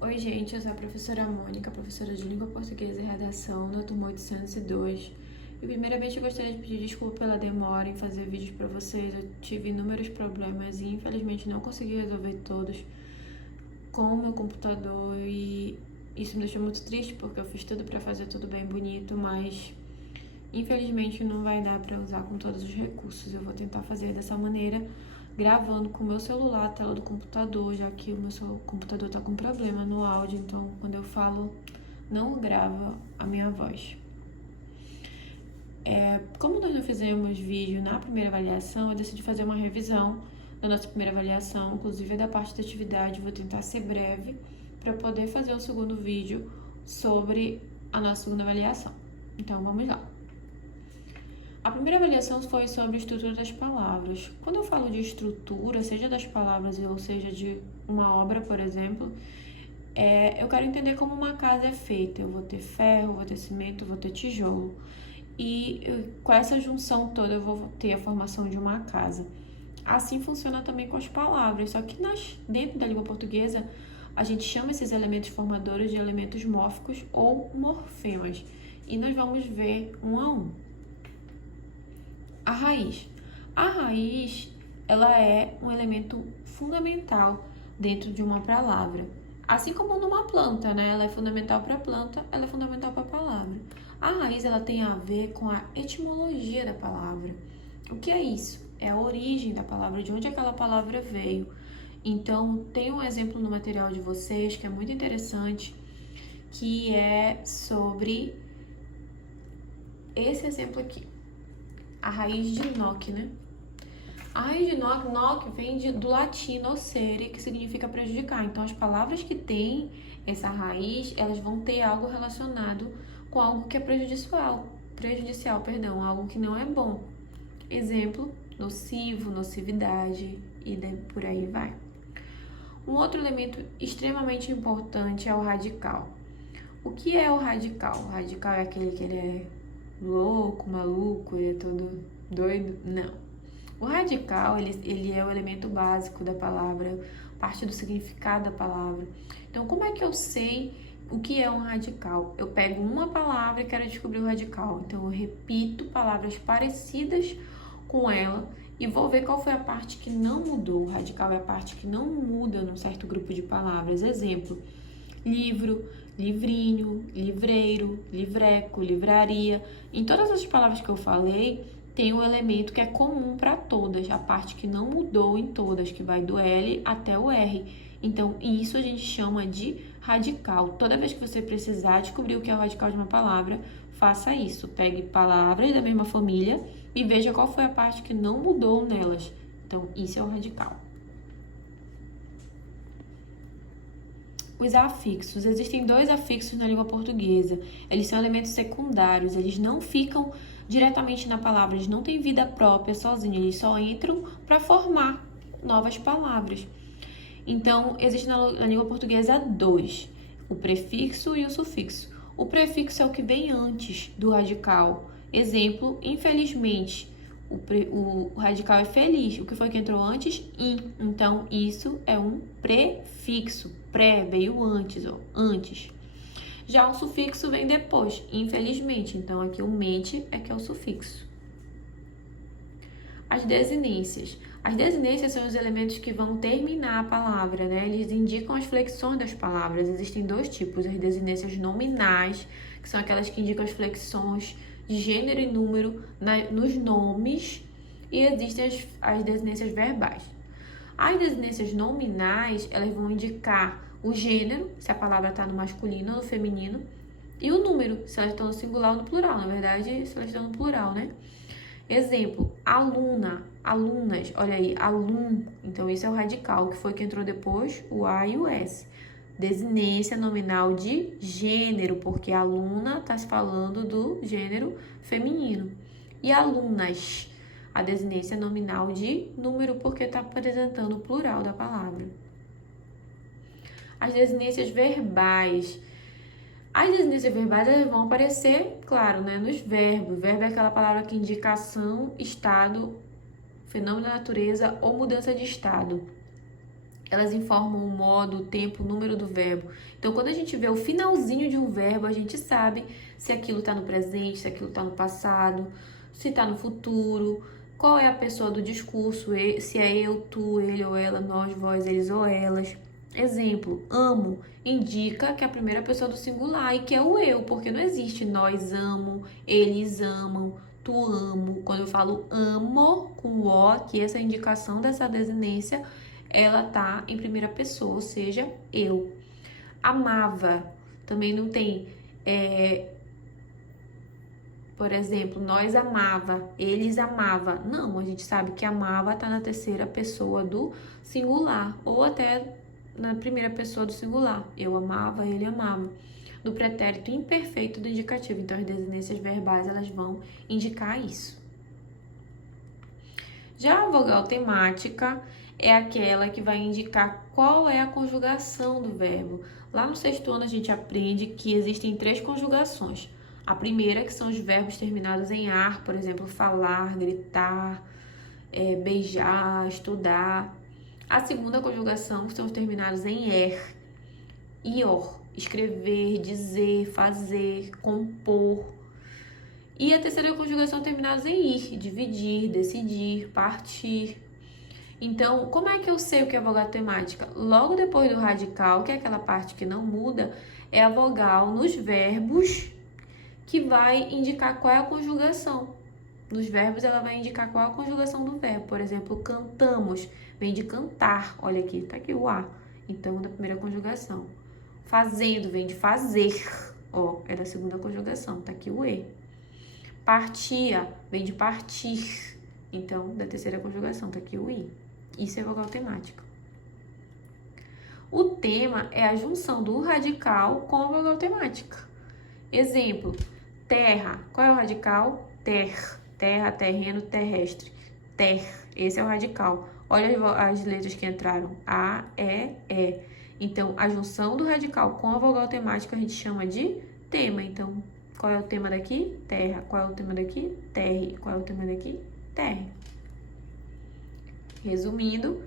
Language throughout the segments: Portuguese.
Oi, gente, eu sou a professora Mônica, professora de Língua Portuguesa e Redação da turma 802. E primeiramente eu gostaria de pedir desculpa pela demora em fazer vídeos para vocês. Eu tive inúmeros problemas e infelizmente não consegui resolver todos com o meu computador e isso me deixou muito triste porque eu fiz tudo para fazer tudo bem bonito, mas infelizmente não vai dar para usar com todos os recursos. Eu vou tentar fazer dessa maneira, gravando com o meu celular, a tela do computador, já que o meu computador tá com problema no áudio, então quando eu falo não grava a minha voz. Como nós não fizemos vídeo na primeira avaliação, eu decidi fazer uma revisão da nossa primeira avaliação, inclusive da parte da atividade. Vou tentar ser breve para poder fazer o segundo vídeo sobre a nossa segunda avaliação. Então vamos lá. A primeira avaliação foi sobre a estrutura das palavras. Quando eu falo de estrutura, seja das palavras ou seja de uma obra, por exemplo, eu quero entender como uma casa é feita. Eu vou ter ferro, vou ter cimento, vou ter tijolo. E com essa junção toda eu vou ter a formação de uma casa. Assim funciona também com as palavras, só que dentro da língua portuguesa a gente chama esses elementos formadores de elementos mórficos ou morfemas. E nós vamos ver um a um. A raiz. A raiz, ela é um elemento fundamental dentro de uma palavra. Assim como numa planta, né? Ela é fundamental para a planta, ela é fundamental para a palavra. A raiz, ela tem a ver com a etimologia da palavra. O que é isso? É a origem da palavra, de onde aquela palavra veio. Então, tem um exemplo no material de vocês que é muito interessante, que é sobre esse exemplo aqui. A raiz de noc, né? A raiz de noc vem do latim nocere, que significa prejudicar. Então, as palavras que têm essa raiz, elas vão ter algo relacionado com algo que é prejudicial, algo que não é bom. Exemplo, nocivo, nocividade e por aí vai. Um outro elemento extremamente importante é o radical. O que é o radical? O radical é aquele que ele é louco, maluco, ele é todo doido? Não. O radical, ele é o elemento básico da palavra, parte do significado da palavra. Então, como é que eu sei o que é um radical? Eu pego uma palavra e quero descobrir o radical. Então, eu repito palavras parecidas com ela e vou ver qual foi a parte que não mudou. O radical é a parte que não muda num certo grupo de palavras. Exemplo, livro, livrinho, livreiro, livreco, livraria. Em todas as palavras que eu falei, tem um elemento que é comum para todas, a parte que não mudou em todas, que vai do L até o R. Então, isso a gente chama de radical. Toda vez que você precisar descobrir o que é o radical de uma palavra, faça isso. Pegue palavras da mesma família e veja qual foi a parte que não mudou nelas. Então, isso é o radical. Os afixos. Existem dois afixos na língua portuguesa. Eles são elementos secundários, eles não ficam diretamente na palavra, eles não têm vida própria sozinhos, eles só entram para formar novas palavras. Então, existe na língua portuguesa dois, o prefixo e o sufixo. O prefixo é o que vem antes do radical. Exemplo, infelizmente. O radical é feliz. O que foi que entrou antes? In. Então, isso é um prefixo. Pré veio antes, antes. Já o sufixo vem depois, infelizmente. Então, aqui o mente é que é o sufixo. As desinências. As desinências são os elementos que vão terminar a palavra, né? Eles indicam as flexões das palavras. Existem dois tipos, as desinências nominais, que são aquelas que indicam as flexões de gênero e número nos nomes, e existem as desinências verbais. As desinências nominais, elas vão indicar o gênero, se a palavra está no masculino ou no feminino, e o número, se elas estão no singular ou no plural. Na verdade, se elas estão no plural, né? Exemplo, aluna, alunas, olha aí, alum. Então, isso é o radical, que foi que entrou depois, o A e o S. Desinência nominal de gênero, porque aluna está se falando do gênero feminino. E alunas, a desinência nominal de número, porque está apresentando o plural da palavra. As desinências verbais. As desinências verbais elas vão aparecer, claro, né, nos verbos. Verbo é aquela palavra que indica ação, estado, fenômeno da natureza ou mudança de estado. Elas informam o modo, o tempo, o número do verbo. Então, quando a gente vê o finalzinho de um verbo, a gente sabe se aquilo está no presente, se aquilo está no passado, se está no futuro, qual é a pessoa do discurso, se é eu, tu, ele ou ela, nós, vós, eles ou elas. Exemplo, amo indica que é a primeira pessoa do singular e que é o eu, porque não existe nós amo, eles amam, tu amo. Quando eu falo amo com o, que essa indicação dessa desinência, ela tá em primeira pessoa, ou seja, eu. Amava, também não tem, por exemplo, nós amava, eles amava. Não, a gente sabe que amava tá na terceira pessoa do singular, ou até na primeira pessoa do singular. Eu amava, ele amava. No pretérito imperfeito do indicativo. Então, as desinências verbais, elas vão indicar isso. Já a vogal temática é aquela que vai indicar qual é a conjugação do verbo. Lá no sexto ano, a gente aprende que existem 3 conjugações. A primeira, que são os verbos terminados em ar, por exemplo, falar, gritar, beijar, estudar. A segunda conjugação são os terminados em er, ior, escrever, dizer, fazer, compor. E a terceira conjugação terminados em ir, dividir, decidir, partir. Então, como é que eu sei o que é vogal temática? Logo depois do radical, que é aquela parte que não muda, é a vogal nos verbos que vai indicar qual é a conjugação. Nos verbos, ela vai indicar qual é a conjugação do verbo. Por exemplo, cantamos, vem de cantar. Olha aqui, tá aqui o A. Então, da primeira conjugação. Fazendo, vem de fazer. Ó, é da segunda conjugação, tá aqui o E. Partia, vem de partir. Então, da terceira conjugação, tá aqui o I. Isso é vogal temática. O tema é a junção do radical com a vogal temática. Exemplo, terra. Qual é o radical? Ter. Terra, terreno, terrestre. Ter. Esse é o radical. Olha as letras que entraram. A, E. Então, a junção do radical com a vogal temática a gente chama de tema. Então, qual é o tema daqui? Terra. Qual é o tema daqui? Terre. Qual é o tema daqui? Terre. Resumindo,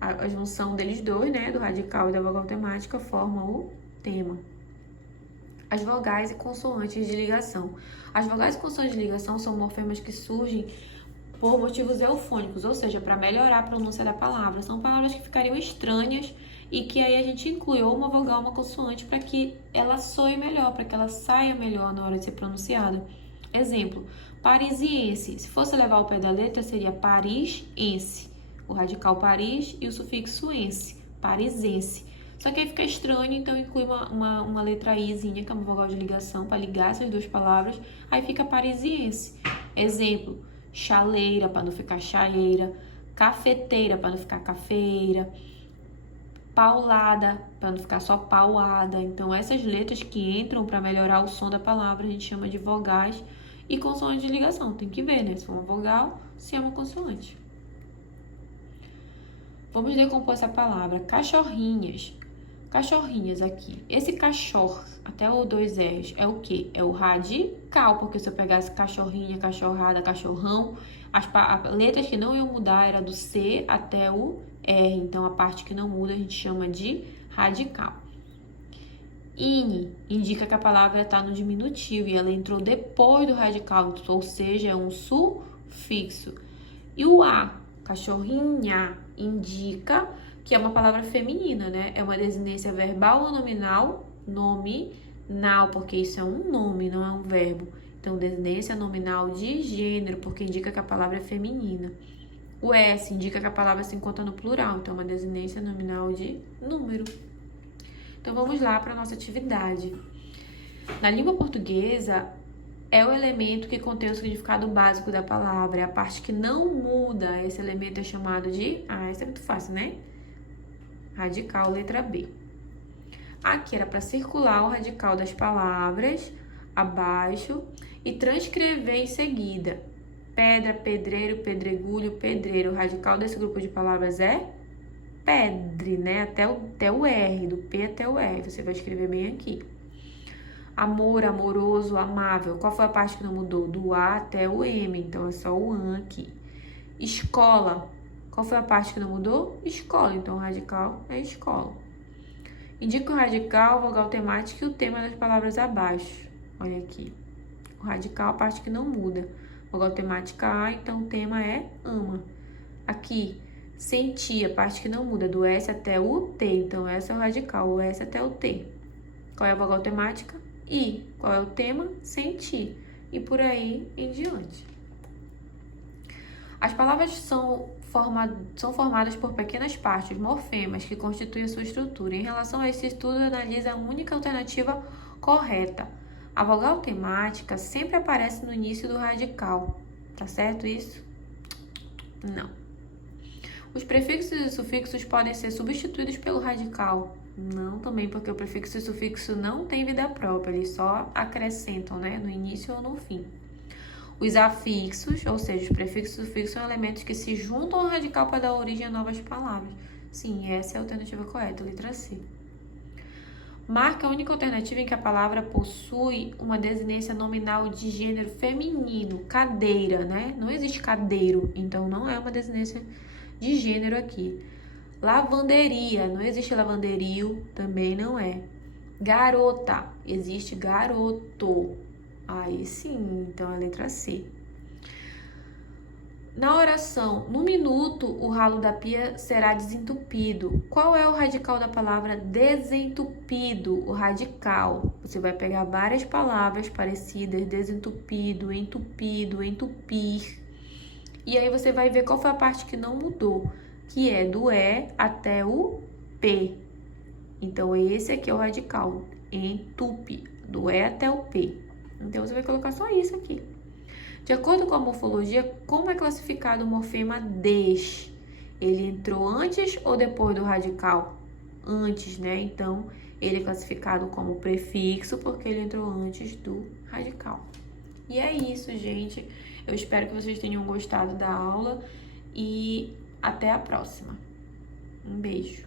a junção deles dois, né, do radical e da vogal temática, forma o tema. As vogais e consoantes de ligação. As vogais e consoantes de ligação são morfemas que surgem por motivos eufônicos, ou seja, para melhorar a pronúncia da palavra. São palavras que ficariam estranhas e que aí a gente inclui ou uma vogal ou uma consoante para que ela soe melhor, para que ela saia melhor na hora de ser pronunciada. Exemplo, parisiense. Se fosse levar ao pé da letra, seria parisense. O radical Paris e o sufixo ense, parisense. Só que aí fica estranho, então inclui uma letra izinha, que é uma vogal de ligação, para ligar essas duas palavras, aí fica parisiense. Exemplo, chaleira, para não ficar chaeira, cafeteira, para não ficar cafeira, paulada, para não ficar só pauada. Então, essas letras que entram para melhorar o som da palavra, a gente chama de vogais e consoantes de ligação. Tem que ver, né? Se for uma vogal, se é uma consoante. Vamos decompor essa palavra. Cachorrinhas. Cachorrinhas aqui. Esse cachorro, até o 2 R's, é o quê? É o radical, porque se eu pegasse cachorrinha, cachorrada, cachorrão, as letras que não iam mudar era do C até o R. Então, a parte que não muda a gente chama de radical. Ine indica que a palavra está no diminutivo e ela entrou depois do radical, ou seja, é um sufixo. E o A, cachorrinha, indica que é uma palavra feminina, né? É uma desinência verbal ou nominal? Nominal, porque isso é um nome, não é um verbo. Então, desinência nominal de gênero, porque indica que a palavra é feminina. O S indica que a palavra se encontra no plural, então é uma desinência nominal de número. Então, vamos lá para a nossa atividade. Na língua portuguesa, é o elemento que contém o significado básico da palavra, é a parte que não muda. Esse elemento é chamado de... esse é muito fácil, né? Radical, letra B. Aqui era para circular o radical das palavras abaixo e transcrever em seguida. Pedra, pedreiro, pedregulho, pedreiro. O radical desse grupo de palavras é pedre, né? Até o R, do P até o R. Você vai escrever bem aqui. Amor, amoroso, amável. Qual foi a parte que não mudou? Do A até o M, então é só o AN aqui. Escola. Qual foi a parte que não mudou? Escola. Então, o radical é escola. Indica o radical, vogal temática e o tema das palavras abaixo. Olha aqui. O radical, a parte que não muda. Vogal temática A, então o tema é ama. Aqui, sentir, a parte que não muda, do S até o T. Então, essa é o radical, o S até o T. Qual é a vogal temática? I. Qual é o tema? Sentir. E por aí em diante. As palavras são formadas por pequenas partes, morfemas, que constituem a sua estrutura. Em relação a esse estudo, analisa a única alternativa correta. A vogal temática sempre aparece no início do radical. Tá certo isso? Não. Os prefixos e sufixos podem ser substituídos pelo radical. Não também, porque o prefixo e sufixo não tem vida própria, eles só acrescentam, né, no início ou no fim. Os afixos, ou seja, os prefixos e sufixos, são elementos que se juntam ao radical para dar origem a novas palavras. Sim, essa é a alternativa correta, letra C. Marca a única alternativa em que a palavra possui uma desinência nominal de gênero feminino, cadeira, né? Não existe cadeiro, então não é uma desinência de gênero aqui. Lavanderia, não existe lavanderio, também não é. Garota, existe garoto. Aí sim, então é a letra C. Na oração, no minuto, o ralo da pia será desentupido. Qual é o radical da palavra desentupido? O radical. Você vai pegar várias palavras parecidas, desentupido, entupido, entupir. E aí você vai ver qual foi a parte que não mudou, que é do E até o P. Então, esse aqui é o radical, entupe, do E até o P. Então, você vai colocar só isso aqui. De acordo com a morfologia, como é classificado o morfema des? Ele entrou antes ou depois do radical? Antes, né? Então, ele é classificado como prefixo porque ele entrou antes do radical. E é isso, gente. Eu espero que vocês tenham gostado da aula e até a próxima. Um beijo.